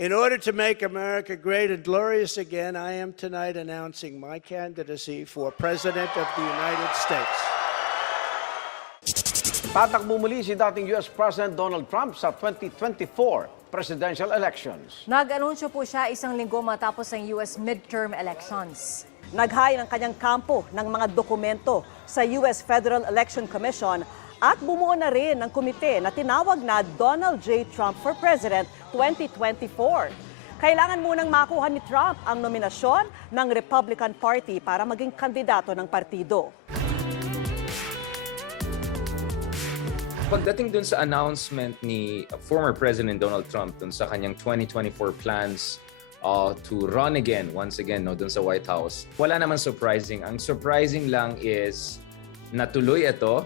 In order to make America great and glorious again, I am tonight announcing my candidacy for President of the United States. Tatakbo muli si dating US President Donald Trump sa 2024 presidential elections. Nag-anunsyo po siya isang linggo matapos ang US midterm elections. Naghain ang kanyang kampo ng mga dokumento sa US Federal Election Commission at bumuo na rin ng komite na tinawag na Donald J. Trump for President 2024. Kailangan munang makuha ni Trump ang nominasyon ng Republican Party para maging kandidato ng partido. Pagdating dun sa announcement ni former President Donald Trump dun sa kanyang 2024 plans to run again, once again, dun sa White House, wala naman surprising. Ang surprising lang is natuloy ito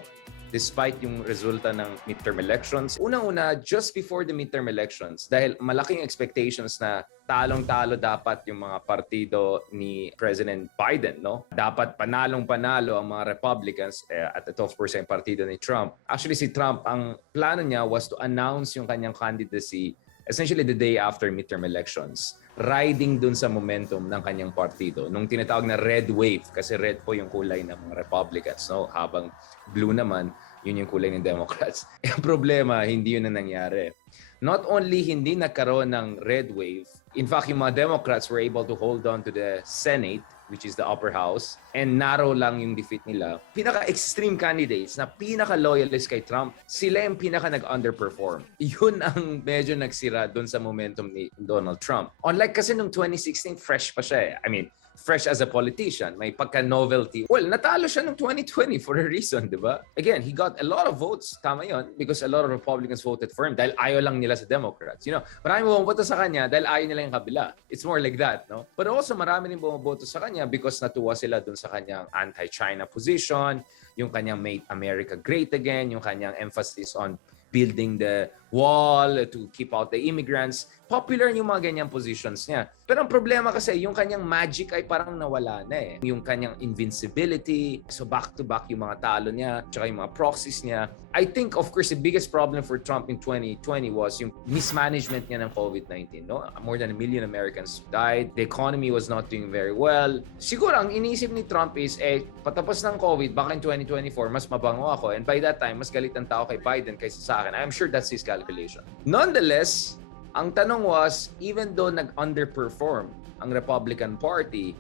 despite yung resulta ng midterm elections. Unang-una, just before the midterm elections, dahil malaking expectations na talong-talo dapat yung mga partido ni President Biden, no? Dapat panalong-panalo ang mga Republicans at ito, of course, yung partido ni Trump. Actually, si Trump, ang plano niya was to announce yung kanyang candidacy essentially the day after midterm elections, riding dun sa momentum ng kanyang partido. Nung tinatawag na red wave, kasi red po yung kulay ng mga Republicans, no? Habang blue naman, yun yung kulay ng Democrats. Ang problema, hindi yun na nangyari. Not only hindi nagkaroon ng red wave, in fact, yung mga Democrats were able to hold on to the Senate, which is the upper house, and narrow lang yung defeat nila. Pinaka-extreme candidates na pinaka-loyalist kay Trump, sila yung pinaka-nag-underperform. Yun ang medyo nagsira dun sa momentum ni Donald Trump. Unlike kasi nung 2016, fresh pa siya eh. I mean, fresh as a politician, may pagka-novelty. Well, natalo siya noong 2020 for a reason, di ba? Again, he got a lot of votes, tama yun, because a lot of Republicans voted for him dahil ayaw lang nila sa Democrats. You know, marami bumoboto sa kanya dahil ayaw nila yung kabila. It's more like that, no? But also, marami rin bumoboto sa kanya because natuwa sila dun sa kanyang anti-China position, yung kanyang Make America Great Again, yung kanyang emphasis on building the wall to keep out the immigrants. Popular yung mga ganyang positions niya. Pero ang problema kasi, yung kanyang magic ay parang nawala na eh. Yung kanyang invincibility, so back-to-back yung mga talo niya, tsaka yung mga proxies niya. I think, of course, the biggest problem for Trump in 2020 was yung mismanagement niya ng COVID-19. No? More than 1 million Americans died. The economy was not doing very well. Siguro, ang iniisip ni Trump is, patapos ng COVID, baka in 2024, mas mabango ako. And by that time, mas galit ang tao kay Biden kaysa sa akin. I'm sure that's his calculation. Nonetheless, ang tanong was, even though nag-underperform ang Republican Party,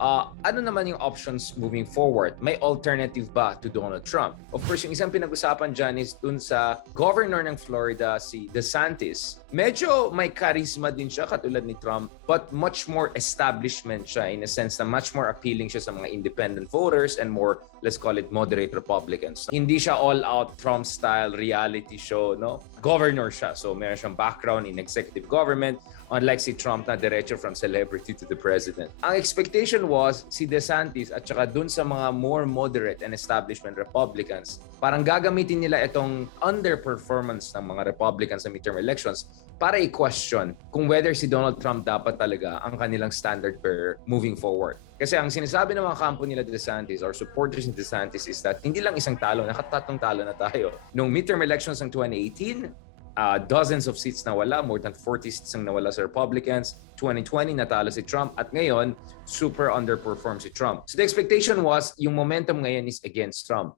ano naman yung options moving forward? May alternative ba to Donald Trump? Of course, yung isang pinag-usapan dyan is dun sa governor ng Florida, si DeSantis. Medyo may charisma din siya katulad ni Trump, but much more establishment siya in a sense na much more appealing siya sa mga independent voters and more, let's call it, moderate Republicans. Hindi siya all-out Trump-style reality show, no? Governor siya, so meron siyang background in executive government, unlike si Trump na diretso from celebrity to the president. Ang expectation was si DeSantis at saka dun sa mga more moderate and establishment Republicans, parang gagamitin nila itong underperformance ng mga Republicans sa midterm elections para i-question kung whether si Donald Trump dapat talaga ang kanilang standard bearer moving forward. Kasi ang sinasabi ng mga kampo nila DeSantis or supporters ni DeSantis is that hindi lang isang talo, nakatatlong talo na tayo. Nung midterm elections ng 2018, dozens of seats na wala, more than 40 seats ang nawala sa Republicans. 2020, natalo si Trump. At ngayon, super underperform si Trump. So the expectation was, yung momentum ngayon is against Trump.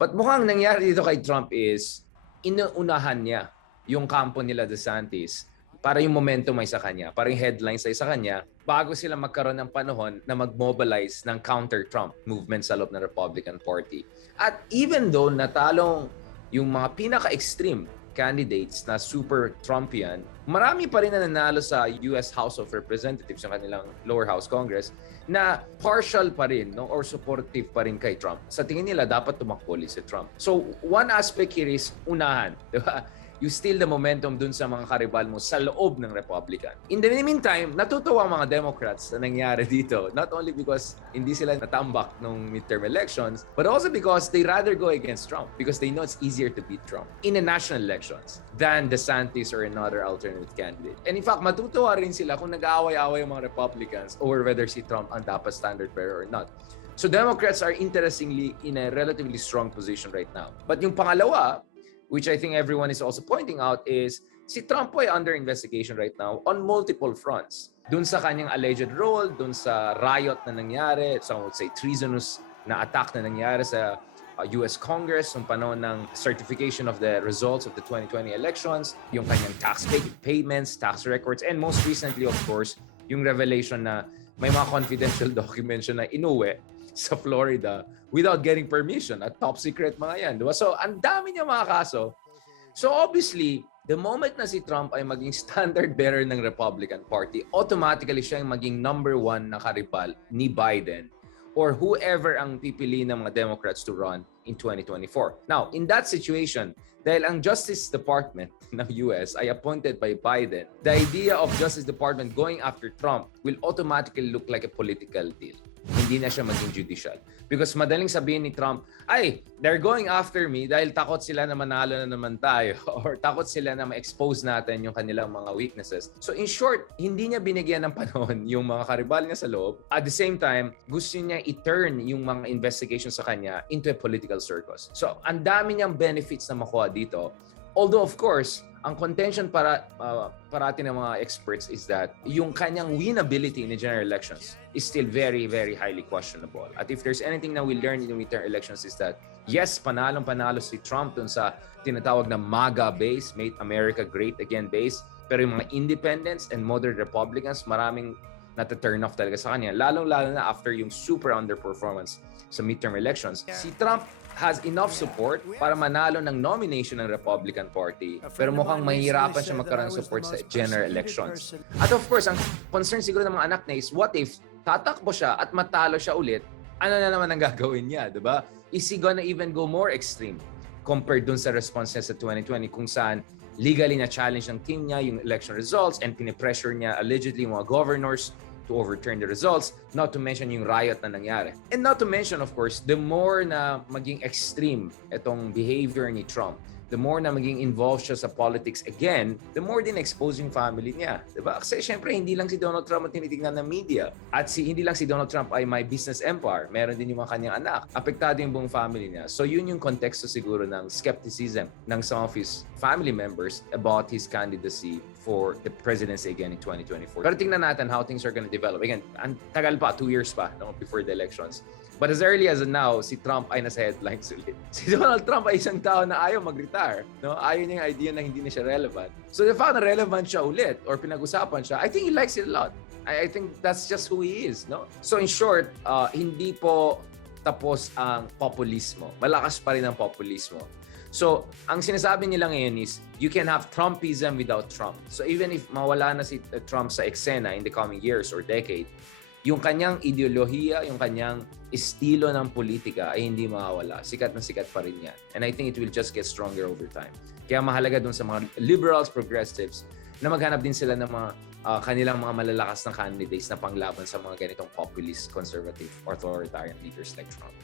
But mukhang nangyari dito kay Trump is, inuunahan niya yung kampo nila DeSantis para yung momentum ay sa kanya, para yung headlines ay sa kanya, bago sila magkaroon ng panahon na mag-mobilize ng counter-Trump movement sa loob ng Republican Party. At even though natalong yung mga pinaka-extreme candidates na super Trumpian, marami pa rin na nanalo sa US House of Representatives, yung kanilang lower house Congress, na partial pa rin, no, or supportive pa rin kay Trump. Sa tingin nila, dapat tumakbo si Trump. So, one aspect here is unahan, di ba? You steal the momentum dun sa mga karibal mo sa loob ng Republican. In the meantime, natutuwa ang mga Democrats na nangyari dito. Not only because hindi sila natambak nung midterm elections, but also because they rather go against Trump because they know it's easier to beat Trump in the national elections than DeSantis or another alternative candidate. And in fact, matutuwa rin sila kung nag-aaway-aaway ang mga Republicans over whether si Trump ang dapat standard bearer or not. So Democrats are interestingly in a relatively strong position right now. But yung pangalawa, which I think everyone is also pointing out, is si Trump po ay under investigation right now on multiple fronts. Dun sa kanyang alleged role, dun sa riot na nangyari, some would say treasonous na attack na nangyari sa US Congress nung panahon ng certification of the results of the 2020 elections, yung kanyang tax payments, tax records, and most recently, of course, yung revelation na may mga confidential documents na inuwi sa Florida without getting permission at top secret mga yan. Diba? So, ang dami niya mga kaso. So, obviously, the moment na si Trump ay maging standard bearer ng Republican Party, automatically siya yung maging number 1 na karibal ni Biden or whoever ang pipili ng mga Democrats to run in 2024. Now, in that situation, dahil ang Justice Department ng US ay appointed by Biden, the idea of Justice Department going after Trump will automatically look like a political deal. Hindi na siya maging judicial. Because madaling sabihin ni Trump, ay, they're going after me dahil takot sila na manalo na naman tayo or takot sila na ma-expose natin yung kanilang mga weaknesses. So in short, hindi niya binigyan ng panahon yung mga karibal niya sa loob. At the same time, gusto niya i-turn yung mga investigation sa kanya into a political circus. So ang dami niyang benefits na makuha dito. Although of course, ang contention parati ng mga experts is that yung kanyang winnability in the general elections is still very, very highly questionable. At if there's anything na we learned in the midterm elections is that, yes, panalo si Trump dun sa tinatawag na MAGA base, Make America Great Again base, pero yung mga independents and moderate Republicans, maraming nata-turn off talaga sa kanya. Lalong-lalo na after yung super underperformance sa midterm elections. Si Trump has enough support para manalo ng nomination ng Republican Party, pero mukhang mahihirapan siya magkaroon ng support sa general elections. At of course, ang concern siguro ng mga anak niya is, what if tatakbo siya at matalo siya ulit? Ano na naman ang gagawin niya, di ba? Is he gonna even go more extreme compared dun sa response niya sa 2020 kung saan legally na challenge ng team niya yung election results and pinipressure niya allegedly mga governors to overturn the results, not to mention yung riot na nangyari. And not to mention, of course, the more na maging extreme itong behavior ni Trump, the more na maging involved siya sa politics again, the more din expose yung family niya. Diba? Kasi syempre, hindi lang si Donald Trump ang tinitignan ng media. At hindi lang si Donald Trump ay may business empire. Meron din yung mga kanyang anak. Apektado yung buong family niya. So yun yung konteksto siguro ng skepticism ng some of his family members about his candidacy for the presidency again in 2024. Pero tingnan natin how things are going to develop. Again, ang tagal pa, 2 years pa before the elections. But as early as now, si Trump ay nasa headlines ulit. Si Donald Trump ay isang tao na ayaw mag-retire. No? Ayaw niya yung idea na hindi na siya relevant. So the fact na relevant siya ulit or pinag-usapan siya, I think he likes it a lot. I think that's just who he is. No? So in short, hindi po tapos ang populismo. Malakas pa rin ang populismo. So, ang sinasabi nila ngayon is, you can have Trumpism without Trump. So, even if mawala na si Trump sa eksena in the coming years or decade, yung kanyang ideolohiya, yung kanyang estilo ng politika ay hindi mawawala. Sikat na sikat pa rin yan. And I think it will just get stronger over time. Kaya mahalaga dun sa mga liberals, progressives, na maghanap din sila ng mga kanilang mga malalakas na candidates na panglaban sa mga ganitong populist, conservative, authoritarian leaders like Trump.